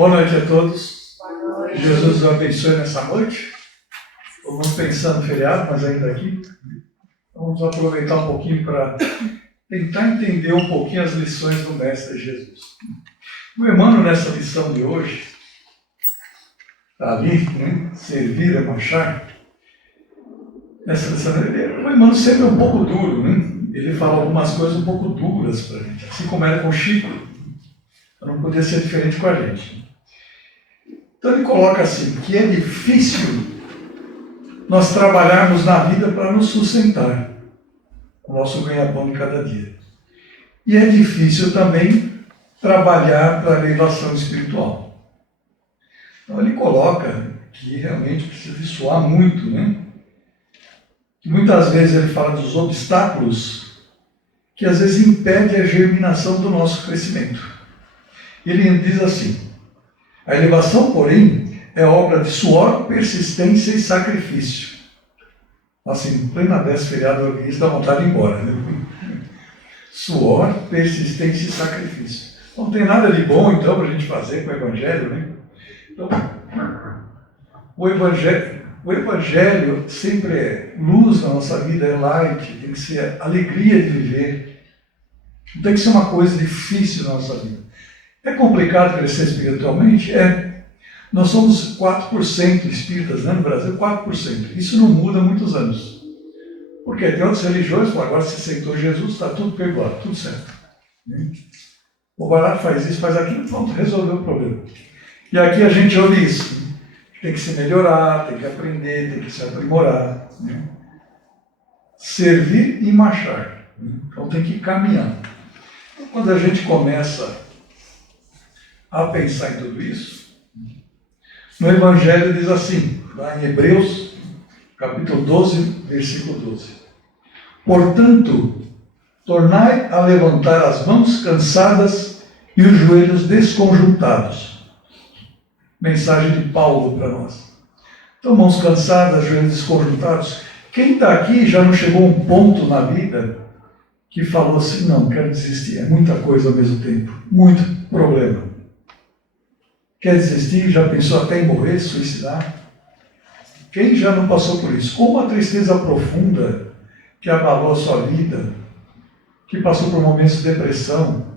Boa noite a todos. Jesus os abençoe nessa noite. Vamos pensar no feriado, mas ainda aqui. Vamos aproveitar um pouquinho para tentar entender um pouquinho as lições do Mestre Jesus. O Emmanuel, nessa lição de hoje, está ali, né? Servir é marchar. Nessa lição, o Emmanuel sempre é um pouco duro, né? Ele fala algumas coisas um pouco duras para a gente, assim como era com o Chico. Não podia ser diferente com a gente. Então ele coloca assim, que é difícil nós trabalharmos na vida para nos sustentar, o nosso ganha-pão de cada dia. E é difícil também trabalhar para a elevação espiritual. Então ele coloca que realmente precisa suar muito, né? Que muitas vezes ele fala dos obstáculos que às vezes impedem a germinação do nosso crescimento. Ele diz assim: a elevação, porém, é obra de suor, persistência e sacrifício. Assim, em plena véspera feriado, isso dá vontade de ir embora, né? Suor, persistência e sacrifício. Não tem nada de bom, então, para a gente fazer com o Evangelho, né? Então, o Evangelho sempre é luz na nossa vida, é light, tem que ser alegria de viver. Não tem que ser uma coisa difícil na nossa vida. É complicado crescer espiritualmente? É. Nós somos 4% espíritas, né, no Brasil, 4%. Isso não muda há muitos anos. Porque tem outras religiões, agora se aceitou Jesus, está tudo perdoado, tudo certo. O barato faz isso, faz aquilo, pronto, resolveu o problema. E aqui a gente ouve isso. Tem que se melhorar, tem que aprender, tem que se aprimorar. Né? Servir e marchar. Então tem que caminhar. Então, quando a gente começa a pensar em tudo isso, no Evangelho diz assim, lá em Hebreus, capítulo 12, versículo 12. Portanto, tornai a levantar as mãos cansadas e os joelhos desconjuntados. Mensagem de Paulo para nós. Então, mãos cansadas, joelhos desconjuntados. Quem está aqui já não chegou a um ponto na vida que falou assim, não, quero desistir, é muita coisa ao mesmo tempo, muito problema. Quer desistir, já pensou até em morrer, suicidar? Quem já não passou por isso? Como a tristeza profunda que abalou a sua vida, que passou por momentos de depressão,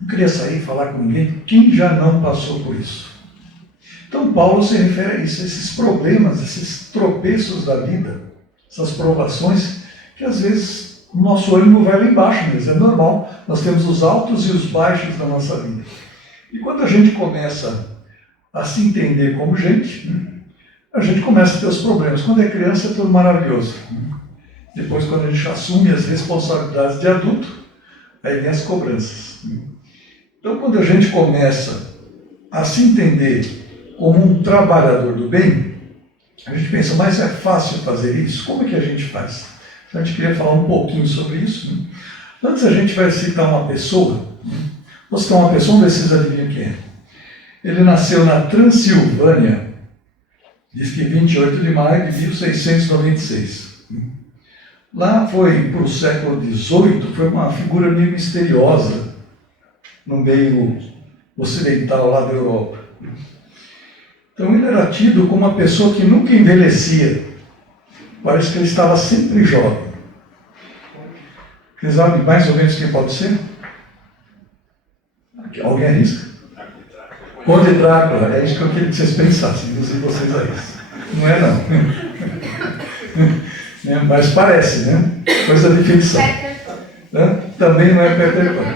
não queria sair e falar com ninguém, quem já não passou por isso? Então Paulo se refere a isso, a esses problemas, esses tropeços da vida, essas provações, que às vezes o nosso ânimo vai lá embaixo mesmo, é normal, nós temos os altos e os baixos da nossa vida. E quando a gente começa a se entender como gente, a gente começa a ter os problemas. Quando é criança é tudo maravilhoso. Depois, quando a gente assume as responsabilidades de adulto, aí vem as cobranças. Então, quando a gente começa a se entender como um trabalhador do bem, a gente pensa, mas é fácil fazer isso? Como é que a gente faz? Então, a gente queria falar um pouquinho sobre isso. Antes a gente vai citar uma pessoa. Vou citar uma pessoa, vamos ver se vocês adivinham quem é. Ele nasceu na Transilvânia, diz que 28 de maio de 1696. Lá foi, para o século XVIII, foi uma figura meio misteriosa no meio ocidental lá da Europa. Então ele era tido como uma pessoa que nunca envelhecia. Parece que ele estava sempre jovem. Vocês sabem mais ou menos quem pode ser? Alguém arrisca? Conde Drácula, é isso que eu queria que vocês pensassem, inclusive vocês aí. Não é não. Mas parece, né? Coisa de ficção. Também não é Peter Pan.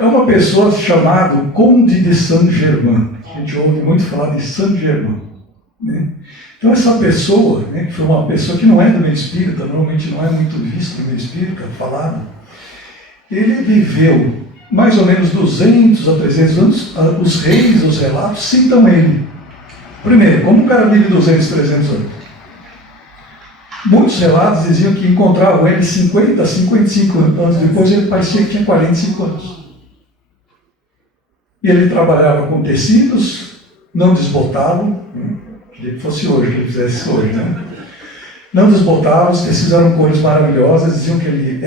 É uma pessoa chamada Conde de Saint-Germain. A gente ouve muito falar de Saint-Germain. Né? Então essa pessoa, né, que foi uma pessoa que não é do meio espírita, normalmente não é muito visto no meio espírita, falado, ele viveu mais ou menos 200 a 300 anos, os reis, os relatos, citam ele. Primeiro, como um cara vive 200, 300 anos? Muitos relatos diziam que encontravam ele 50, 55 anos depois, ele parecia que tinha 45 anos. E ele trabalhava com tecidos, não desbotavam, queria que fosse hoje, que ele fizesse hoje, né? Não desbotavam, os tecidos eram cores maravilhosas, diziam que ele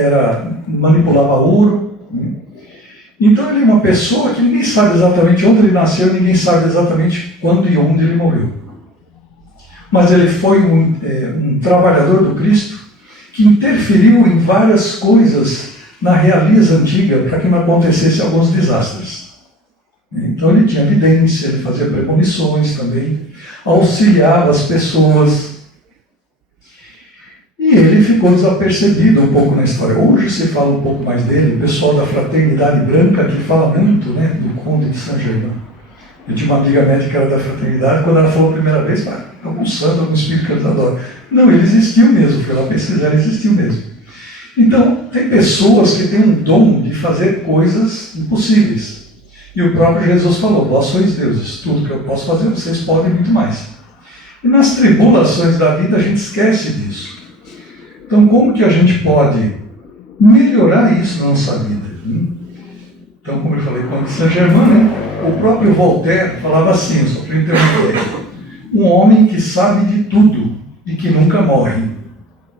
manipulava ouro, Então ele é uma pessoa que ninguém sabe exatamente onde ele nasceu, ninguém sabe exatamente quando e onde ele morreu. Mas ele foi um trabalhador do Cristo que interferiu em várias coisas na realeza antiga para que não acontecesse alguns desastres. Então ele tinha evidência, ele fazia premonições também, auxiliava as pessoas. E ele ficou desapercebido um pouco na história. Hoje se fala um pouco mais dele, o pessoal da Fraternidade Branca que fala muito, né, do Conde de Saint-Germain. Eu tinha uma amiga médica que era da Fraternidade, quando ela falou a primeira vez, algum santo, algum espírito que eles adoram. Não, ele existiu mesmo, fui lá pesquisar, ele existiu mesmo. Então, tem pessoas que têm um dom de fazer coisas impossíveis. E o próprio Jesus falou, vós sois deuses, tudo que eu posso fazer, vocês podem muito mais. E nas tribulações da vida a gente esquece disso. Então, como que a gente pode melhorar isso na nossa vida? Então, como eu falei, quando Saint-Germain, né, o próprio Voltaire falava assim, só para interromper, um homem que sabe de tudo e que nunca morre.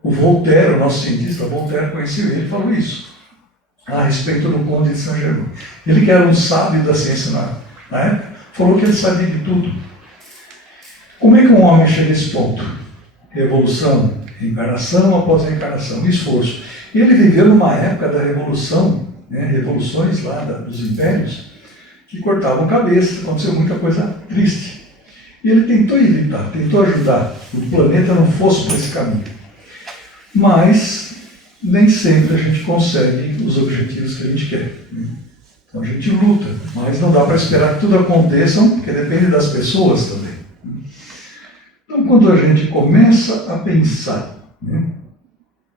O Voltaire, o nosso cientista Voltaire, conheceu ele e falou isso a respeito do Conde de Saint-Germain. Ele que era um sábio da ciência na época, falou que ele sabia de tudo. Como é que um homem chega a esse ponto? Revolução, reencarnação após reencarnação, esforço. Ele viveu numa época da revolução, né, revoluções lá dos impérios, que cortavam cabeça, aconteceu muita coisa triste. E ele tentou evitar, tentou ajudar que o planeta não fosse por esse caminho. Mas nem sempre a gente consegue os objetivos que a gente quer. Então a gente luta, mas não dá para esperar que tudo aconteça, porque depende das pessoas também. Então quando a gente começa a pensar, né,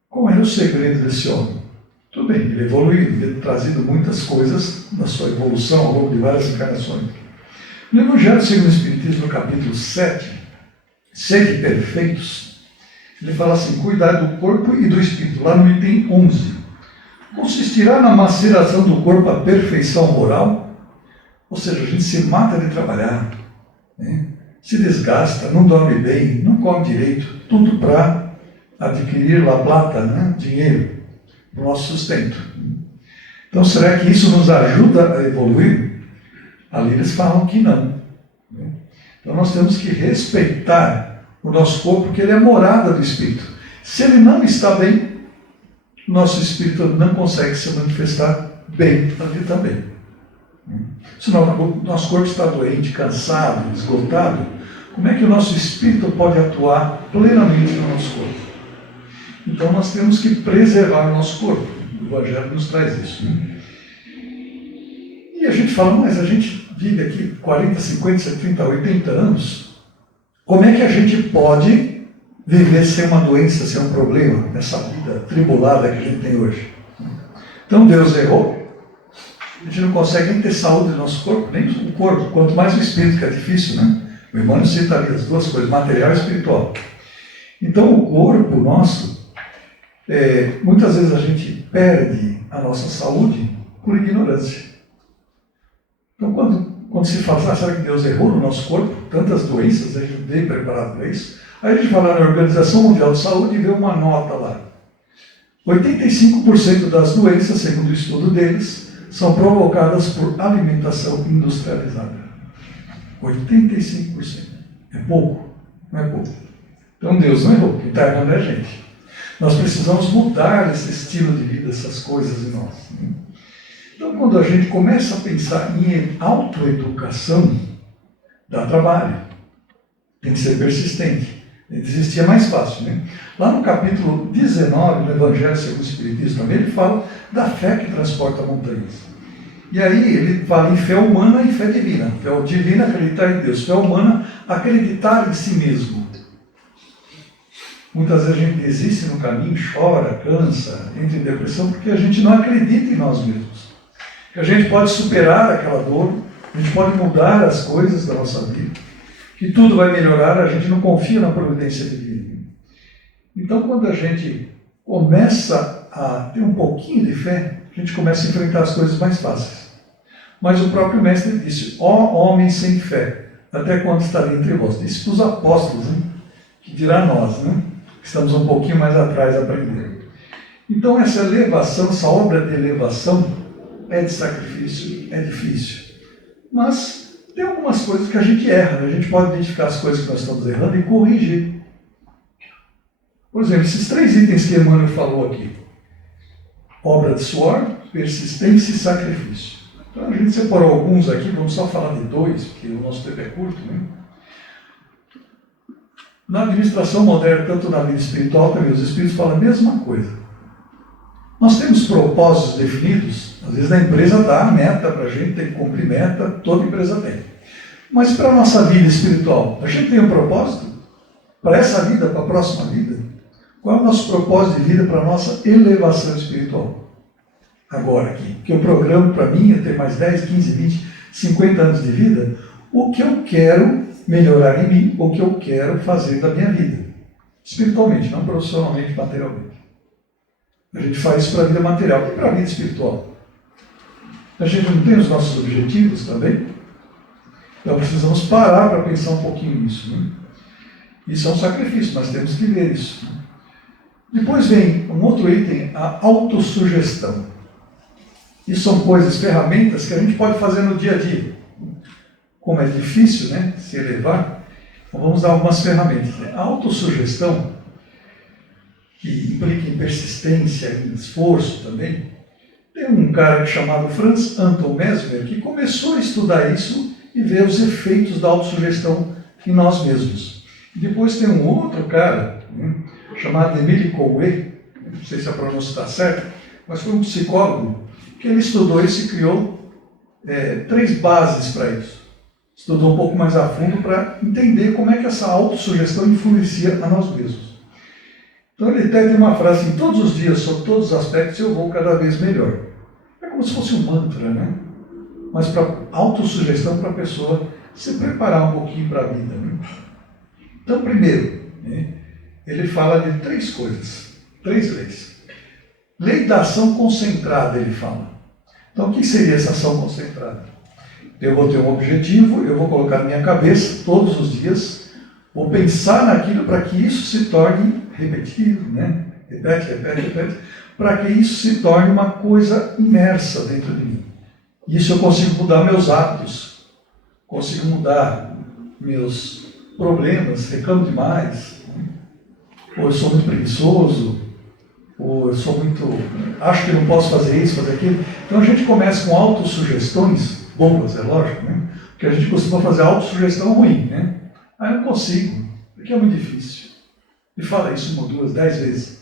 qual era o segredo desse homem? Tudo bem, ele evoluiu, ele tem trazido muitas coisas na sua evolução ao longo de várias encarnações. No Evangelho segundo o Espiritismo, no capítulo 7, sede perfeitos, ele fala assim, cuidar do corpo e do espírito, lá no item 11. Consistirá na maceração do corpo a perfeição moral? Ou seja, a gente se mata de trabalhar, né? Se desgasta, não dorme bem, não come direito, tudo para adquirir la plata, né? Dinheiro, para o nosso sustento. Então, será que isso nos ajuda a evoluir? Ali eles falam que não. Então, nós temos que respeitar o nosso corpo, porque ele é a morada do espírito. Se ele não está bem, o nosso espírito não consegue se manifestar bem ali também. Senão o nosso corpo está doente, cansado, esgotado, como é que o nosso espírito pode atuar plenamente no nosso corpo? Então nós temos que preservar o nosso corpo. O Evangelho nos traz isso. E a gente fala, mas a gente vive aqui 40, 50, 70, 80 anos. Como é que a gente pode viver sem uma doença, sem um problema, nessa vida tribulada que a gente tem hoje? Então Deus errou. A gente não consegue nem ter saúde do nosso corpo, nem o corpo, quanto mais o espírito, que é difícil, né? O irmão cita ali as duas coisas, material e espiritual. Então o corpo nosso, muitas vezes a gente perde a nossa saúde por ignorância. Então quando se fala, será que Deus errou no nosso corpo? Tantas doenças, a gente não veio preparado para isso. Aí a gente vai lá na Organização Mundial de Saúde e vê uma nota lá. 85% das doenças, segundo o estudo deles, são provocadas por alimentação industrializada. 85%. É pouco? Não é pouco. Então Deus não errou, quem está errando é a gente. Nós precisamos mudar esse estilo de vida, essas coisas em nós. Então quando a gente começa a pensar em autoeducação, dá trabalho. Tem que ser persistente. Desistir é mais fácil, né? Lá no capítulo 19 do Evangelho segundo o Espiritismo também, ele fala da fé que transporta montanhas. E aí ele fala em fé humana e fé divina. Fé divina, acreditar em Deus. Fé humana, acreditar em si mesmo. Muitas vezes a gente desiste no caminho, chora, cansa, entra em depressão, porque a gente não acredita em nós mesmos. Que a gente pode superar aquela dor, a gente pode mudar as coisas da nossa vida, que tudo vai melhorar, a gente não confia na providência divina. Então, quando a gente começa a ter um pouquinho de fé, a gente começa a enfrentar as coisas mais fáceis. Mas o próprio mestre disse, ó homem sem fé, até quando estarei entre vós? Disse para os apóstolos, né? Que dirá nós, né? Que estamos um pouquinho mais atrás aprendendo. Então, essa elevação, essa obra de elevação, é de sacrifício, é difícil. Mas tem algumas coisas que a gente erra, né? A gente pode identificar as coisas que nós estamos errando e corrigir. Por exemplo, esses 3 itens que Emmanuel falou aqui. Obra de suor, persistência e sacrifício. Então a gente separou alguns aqui, vamos só falar de 2, porque o nosso tempo é curto, né? Na administração moderna, tanto na vida espiritual, também os espíritos falam a mesma coisa. Nós temos propósitos definidos, às vezes a empresa dá a meta para a gente, tem que cumprir meta, toda empresa tem. Mas para a nossa vida espiritual, a gente tem um propósito? Para essa vida, para a próxima vida? Qual é o nosso propósito de vida para a nossa elevação espiritual? Agora aqui, que eu programo para mim é ter mais 10, 15, 20, 50 anos de vida, o que eu quero melhorar em mim, o que eu quero fazer da minha vida. Espiritualmente, não profissionalmente, materialmente. A gente faz isso para a vida material e para a vida espiritual. A gente não tem os nossos objetivos também? Então precisamos parar para pensar um pouquinho nisso. Né? Isso é um sacrifício, nós temos que ver isso. Depois vem um outro item, a autossugestão. Isso são coisas, ferramentas que a gente pode fazer no dia a dia. Como é difícil, né, se elevar, então vamos dar algumas ferramentas. A autossugestão, que implica em persistência, em esforço também, tem um cara chamado Franz Anton Mesmer que começou a estudar isso e ver os efeitos da autossugestão em nós mesmos. E depois tem um outro cara, né, chamado Emile Coué, não sei se a pronúncia está certa, mas foi um psicólogo que ele estudou isso e criou 3 bases para isso. Estudou um pouco mais a fundo para entender como é que essa autossugestão influencia a nós mesmos. Então ele até tem uma frase assim, todos os dias, sobre todos os aspectos, eu vou cada vez melhor. É como se fosse um mantra, né? Mas para autossugestão para a pessoa se preparar um pouquinho para a vida. Né? Então, primeiro, né, ele fala de 3 coisas, 3 leis. Lei da ação concentrada, ele fala. Então, o que seria essa ação concentrada? Eu vou ter um objetivo, eu vou colocar na minha cabeça todos os dias, vou pensar naquilo para que isso se torne repetido, né? Repete, para que isso se torne uma coisa imersa dentro de mim. Isso eu consigo mudar meus hábitos, consigo mudar meus problemas, reclamo demais, ou eu sou muito preguiçoso, ou eu sou muito, acho que não posso fazer isso, fazer aquilo. Então a gente começa com autossugestões boas, é lógico, né? Porque a gente costuma fazer autossugestão ruim, né? Ah, eu não consigo, porque é muito difícil. E fala isso 1, 2, 10 vezes.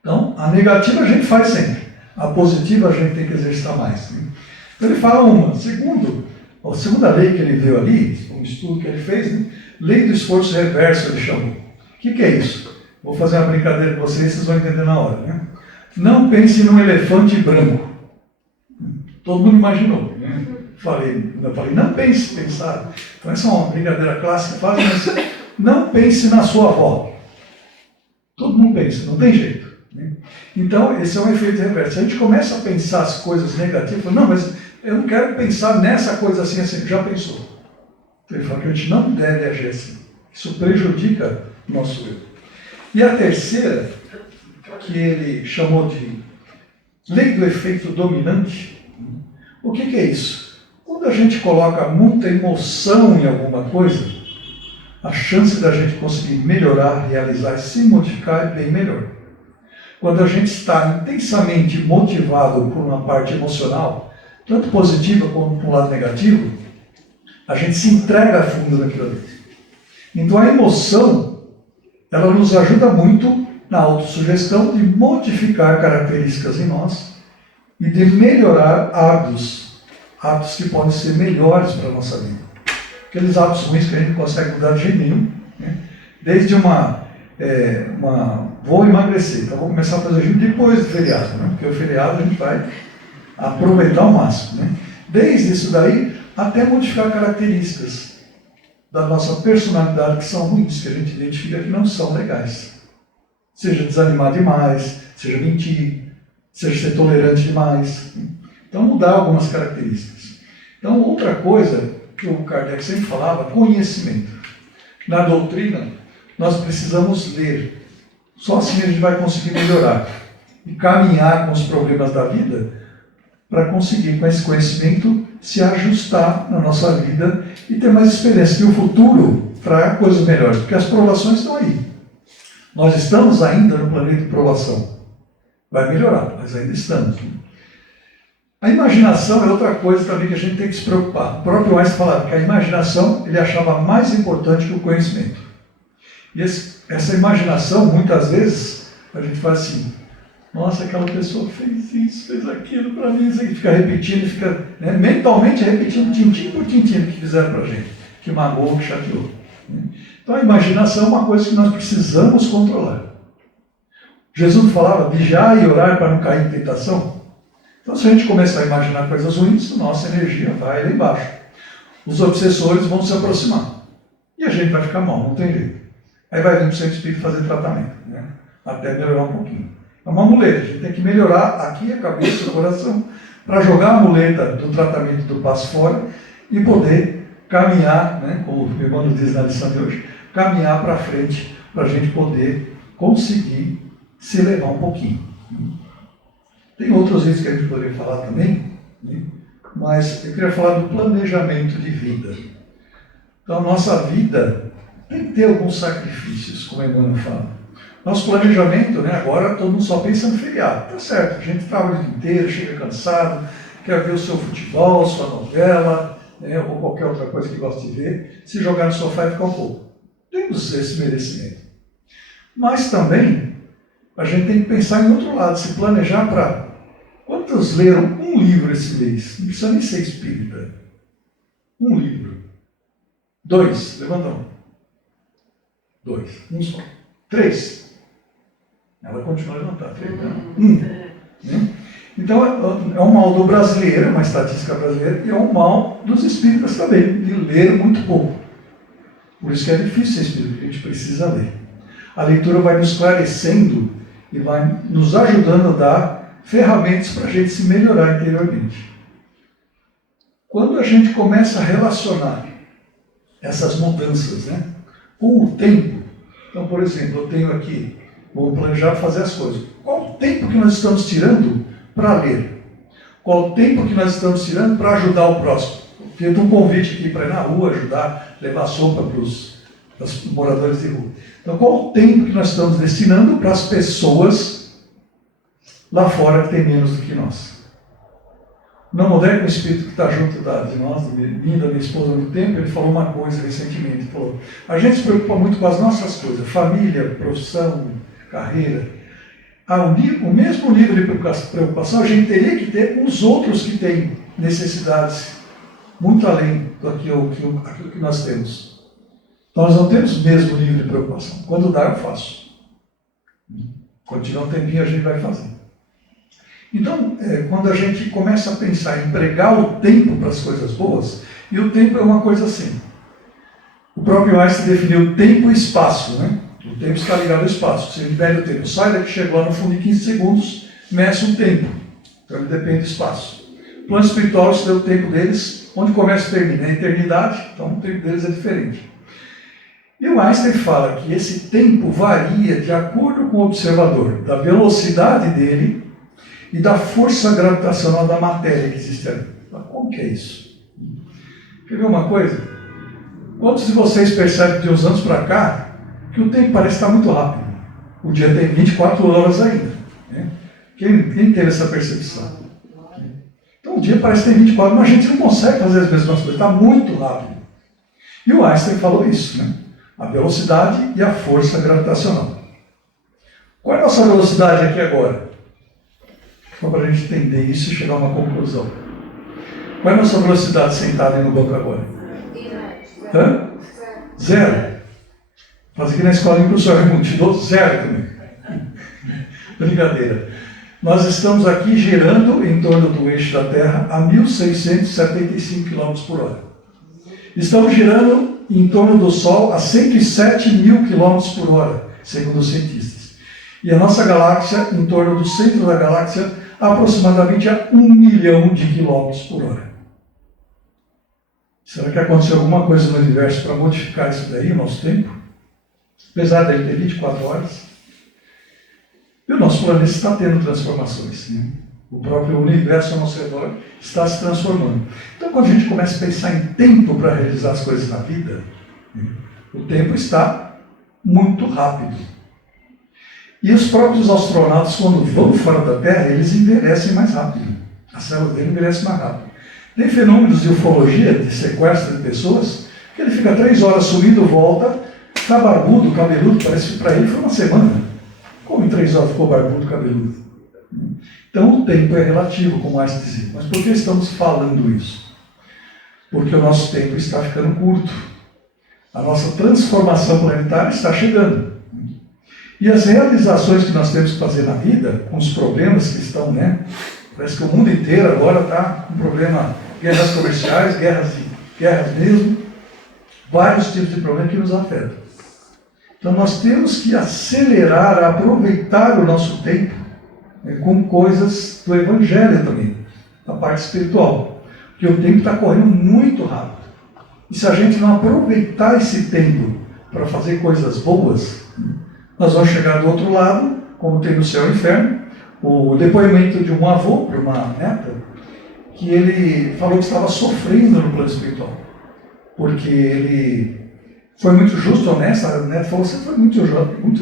Então, a negativa a gente faz sempre. A positiva a gente tem que exercitar mais. Né? Então ele fala uma. Segundo, a segunda lei que ele deu ali, um estudo que ele fez, né? Lei do esforço reverso ele chamou. O que é isso? Vou fazer uma brincadeira com vocês vão entender na hora. Né? Não pense num elefante branco. Todo mundo imaginou. Né? Eu falei, não pense, pensar. Então essa é uma brincadeira clássica, mas não pense na sua avó. Todo mundo pensa, não tem jeito. Né? Então esse é um efeito reverso. A gente começa a pensar as coisas negativas, não, mas eu não quero pensar nessa coisa assim, já pensou. Então ele fala que a gente não deve agir assim. Isso prejudica o nosso eu. E a terceira, que ele chamou de lei do efeito dominante, o que é isso? Quando a gente coloca muita emoção em alguma coisa, a chance da gente conseguir melhorar, realizar e se modificar é bem melhor. Quando a gente está intensamente motivado por uma parte emocional, tanto positiva como por um lado negativo, a gente se entrega a fundo naquilo ali. Então a emoção, ela nos ajuda muito na autossugestão de modificar características em nós e de melhorar hábitos que podem ser melhores para a nossa vida. Aqueles hábitos ruins que a gente não consegue mudar de jeito nenhum, né? Desde vou emagrecer, então vou começar a fazer jejum depois do feriado, né? Porque o feriado a gente vai aproveitar ao máximo, né? Desde isso daí até modificar características da nossa personalidade que são ruins, que a gente identifica que não são legais. Seja desanimar demais, seja mentir, seja ser tolerante demais. Então mudar algumas características. Então outra coisa que o Kardec sempre falava, conhecimento. Na doutrina, nós precisamos ler. Só assim a gente vai conseguir melhorar. E caminhar com os problemas da vida para conseguir, com esse conhecimento, se ajustar na nossa vida e ter mais experiência. E o futuro traga coisas melhores, porque as provações estão aí. Nós estamos ainda no planeta de provação. Vai melhorar, mas ainda estamos. A imaginação é outra coisa também que a gente tem que se preocupar. O próprio Einstein falava que a imaginação ele achava mais importante que o conhecimento. E essa imaginação, muitas vezes, a gente fala assim, nossa, aquela pessoa fez isso, fez aquilo para mim, e fica repetindo, fica mentalmente repetindo tintim por tintim o que fizeram para a gente, que magoou, que chateou. Então a imaginação é uma coisa que nós precisamos controlar. Jesus falava, vigiar e orar para não cair em tentação. Então se a gente começar a imaginar coisas ruins, nossa energia vai lá embaixo. Os obsessores vão se aproximar. E a gente vai ficar mal, não tem jeito. Aí vai vir o centro espírita fazer tratamento, até melhorar um pouquinho. É uma muleta, a gente tem que melhorar aqui a cabeça, o coração, para jogar a muleta do tratamento do passo fora e poder caminhar, como o meu irmão diz na lição de hoje, caminhar para frente, para a gente poder conseguir se elevar um pouquinho. Tem outros itens que a gente poderia falar também, mas eu queria falar do planejamento de vida. Então, a nossa vida tem que ter alguns sacrifícios, como a Emmanuel fala. Nosso planejamento, agora todo mundo só pensa no feriado. Tá certo, a gente trabalha o dia inteiro, chega cansado, quer ver o seu futebol, sua novela, ou qualquer outra coisa que gosta de ver, se jogar no sofá e ficar um pouco. Temos esse merecimento. Mas também, a gente tem que pensar em outro lado, se planejar para... Quantos leram um livro esse mês? Não precisa nem ser espírita. Um livro. 2, levanta a mão. 2, um só. 3. Ela continua a levantar. 3, né? Então, é um mal do brasileiro, uma estatística brasileira, e é um mal dos espíritas também, de ler muito pouco. Por isso que é difícil ser espírita, porque a gente precisa ler. A leitura vai nos esclarecendo e vai nos ajudando a dar ferramentas para a gente se melhorar interiormente. Quando a gente começa a relacionar essas mudanças com o tempo, então, por exemplo, eu tenho aqui, vou planejar fazer as coisas. Qual o tempo que nós estamos tirando para ler? Qual o tempo que nós estamos tirando para ajudar o próximo? Tento um convite aqui para ir na rua, ajudar, levar sopa para os moradores de rua. Então, qual o tempo que nós estamos destinando para as pessoas lá fora que tem menos do que nós? Não moderno, o espírito que está junto de nós, da minha esposa há muito tempo, ele falou uma coisa recentemente, ele falou, a gente se preocupa muito com as nossas coisas, família, profissão, carreira. O mesmo nível de preocupação a gente teria que ter com os outros que têm necessidades muito além daquilo que nós temos. Então, nós não temos o mesmo nível de preocupação. Quando dá, eu faço. Quando tiver um tempinho, a gente vai fazer. Então, quando a gente começa a pensar em empregar o tempo para as coisas boas, e o tempo é uma coisa assim. O próprio Einstein definiu tempo e espaço, O tempo está ligado ao espaço. Se ele mede o tempo, sai daqui, chegou lá no fundo em 15 segundos, meça um tempo. Então, ele depende do espaço. O plano espiritual, se deu o tempo deles, onde começa e termina, a eternidade, então o tempo deles é diferente. E o Einstein fala que esse tempo varia de acordo com o observador, da velocidade dele e da força gravitacional da matéria que existe ali. Como que é isso? Quer ver uma coisa? Quantos de vocês percebem de uns anos para cá que o tempo parece estar muito rápido? O dia tem 24 horas ainda. Quem teve essa percepção? Então o dia parece ter 24, mas a gente não consegue fazer as mesmas coisas, está muito rápido. E o Einstein falou isso, A velocidade e a força gravitacional. Qual é a nossa velocidade aqui agora? Só para a gente entender isso e chegar a uma conclusão. Qual é a nossa velocidade sentada aí no banco agora? Zero. Mas aqui na escolinha o professor Raimundo te dou zero também. Brincadeira. Nós estamos aqui girando em torno do eixo da Terra a 1.675 km por hora. Estamos girando em torno do Sol a 107.000 km por hora, segundo os cientistas. E a nossa galáxia, em torno do centro da galáxia, aproximadamente a 1 milhão de quilômetros por hora. Será que aconteceu alguma coisa no universo para modificar isso daí, o nosso tempo? Apesar dele ter 24 horas. E o nosso planeta está tendo transformações. O próprio universo ao nosso redor está se transformando. Então, quando a gente começa a pensar em tempo para realizar as coisas na vida, o tempo está muito rápido. E os próprios astronautas, quando vão fora da Terra, eles envelhecem mais rápido. As células dele envelhecem mais rápido. Tem fenômenos de ufologia, de sequestro de pessoas, que ele fica 3 horas sumindo, volta, está barbudo, cabeludo, parece que para ele foi uma semana. Como em 3 horas ficou barbudo, cabeludo? Então o tempo é relativo, como Einstein dizia. Mas por que estamos falando isso? Porque o nosso tempo está ficando curto. A nossa transformação planetária está chegando. E as realizações que nós temos que fazer na vida, com os problemas que estão, parece que o mundo inteiro agora está com problema, guerras comerciais, guerras mesmo, vários tipos de problemas que nos afetam. Então nós temos que acelerar, aproveitar o nosso tempo com coisas do Evangelho também, da parte espiritual. Porque o tempo está correndo muito rápido. E se a gente não aproveitar esse tempo para fazer coisas boas, nós vamos chegar do outro lado, como tem no céu e inferno. O depoimento de um avô para uma neta, que ele falou que estava sofrendo no plano espiritual. Porque ele foi muito justo, honesto. A neta falou: você foi muito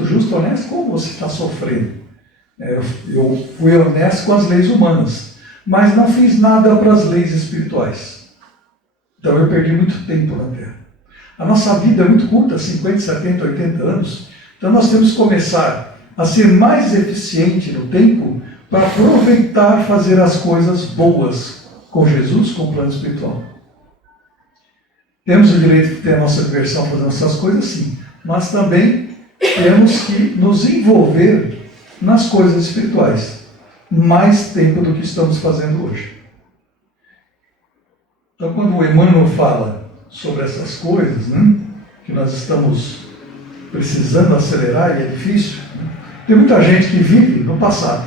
justo, honesto, como você está sofrendo? Eu fui honesto com as leis humanas, mas não fiz nada para as leis espirituais. Então eu perdi muito tempo na Terra. A nossa vida é muito curta, 50, 70, 80 anos. Então nós temos que começar a ser mais eficiente no tempo para aproveitar fazer as coisas boas com Jesus, com o plano espiritual. Temos o direito de ter a nossa diversão fazendo essas coisas, sim, mas também temos que nos envolver nas coisas espirituais, mais tempo do que estamos fazendo hoje. Então, quando o Emmanuel fala sobre essas coisas, que nós estamos precisando acelerar e é difícil, tem muita gente que vive no passado,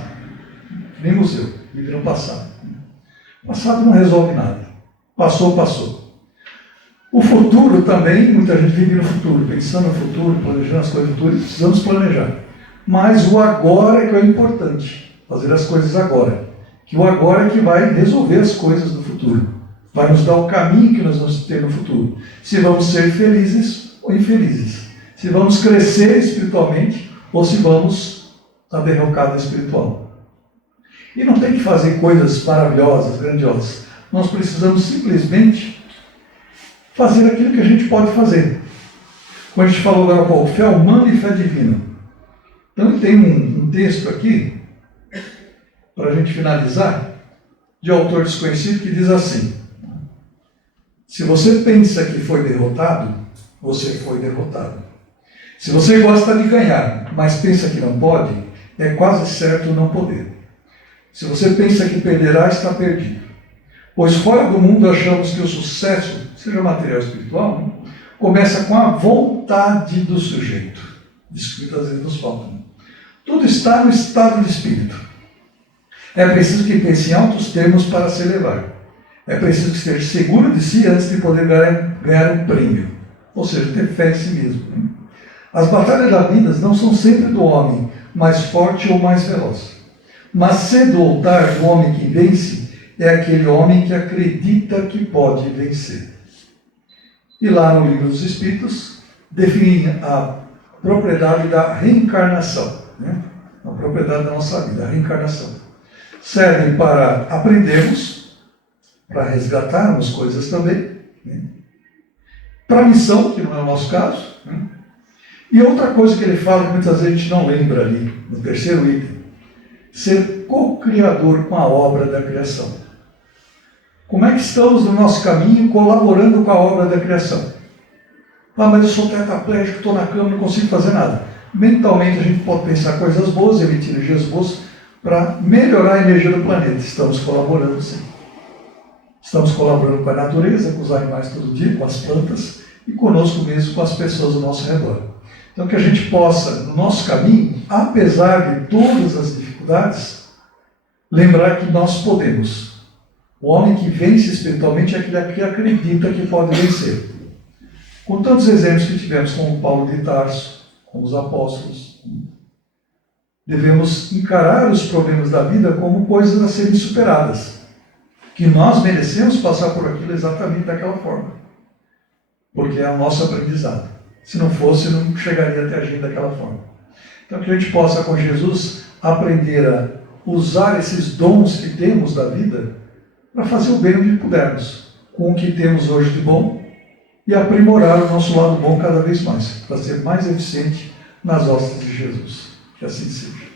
nem museu, vive no passado. O passado não resolve nada. Passou, passou. O futuro também, muita gente vive no futuro, pensando no futuro, planejando as coisas do futuro, e precisamos planejar. Mas o agora é que é importante, fazer as coisas agora. Que o agora é que vai resolver as coisas do futuro. Vai nos dar o caminho que nós vamos ter no futuro. Se vamos ser felizes ou infelizes. Se vamos crescer espiritualmente ou se vamos à derrocada espiritual. E não tem que fazer coisas maravilhosas, grandiosas. Nós precisamos simplesmente fazer aquilo que a gente pode fazer. Como a gente falou agora há pouco, fé humana e fé divina. Então tem um texto aqui, para a gente finalizar, de autor desconhecido, que diz assim: se você pensa que foi derrotado, você foi derrotado. Se você gosta de ganhar, mas pensa que não pode, é quase certo não poder. Se você pensa que perderá, está perdido. Pois fora do mundo achamos que o sucesso, seja material ou espiritual, começa com a vontade do sujeito. Isso que muitas vezes nos falta. Tudo está no estado de espírito. É preciso que pense em altos termos para se elevar. É preciso que esteja seguro de si antes de poder ganhar um prêmio. Ou seja, ter fé em si mesmo. As batalhas da vida não são sempre do homem mais forte ou mais veloz. Mas cedo ou tarde, o homem que vence é aquele homem que acredita que pode vencer. E lá no Livro dos Espíritos, define a propriedade da reencarnação. A propriedade da nossa vida, a reencarnação. Serve para aprendermos, para resgatarmos coisas também, para a missão, que não é o nosso caso. E outra coisa que ele fala, que muitas vezes a gente não lembra ali, no terceiro item: ser co-criador com a obra da criação. Como é que estamos no nosso caminho colaborando com a obra da criação? Mas eu sou tetraplégico, estou na cama, não consigo fazer nada. Mentalmente a gente pode pensar coisas boas, emitir energias boas, para melhorar a energia do planeta. Estamos colaborando, sim. Estamos colaborando com a natureza, com os animais todo dia, com as plantas, e conosco mesmo, com as pessoas ao nosso redor. Então que a gente possa, no nosso caminho, apesar de todas as dificuldades, lembrar que nós podemos. O homem que vence espiritualmente é aquele que acredita que pode vencer. Com tantos exemplos que tivemos, como Paulo de Tarso, com os apóstolos, devemos encarar os problemas da vida como coisas a serem superadas. Que nós merecemos passar por aquilo exatamente daquela forma. Porque é o nosso aprendizado. Se não fosse, não chegaria até a gente daquela forma. Então que a gente possa, com Jesus, aprender a usar esses dons que temos da vida para fazer o bem onde pudermos, com o que temos hoje de bom, e aprimorar o nosso lado bom cada vez mais, para ser mais eficiente nas hostes de Jesus. Que assim seja.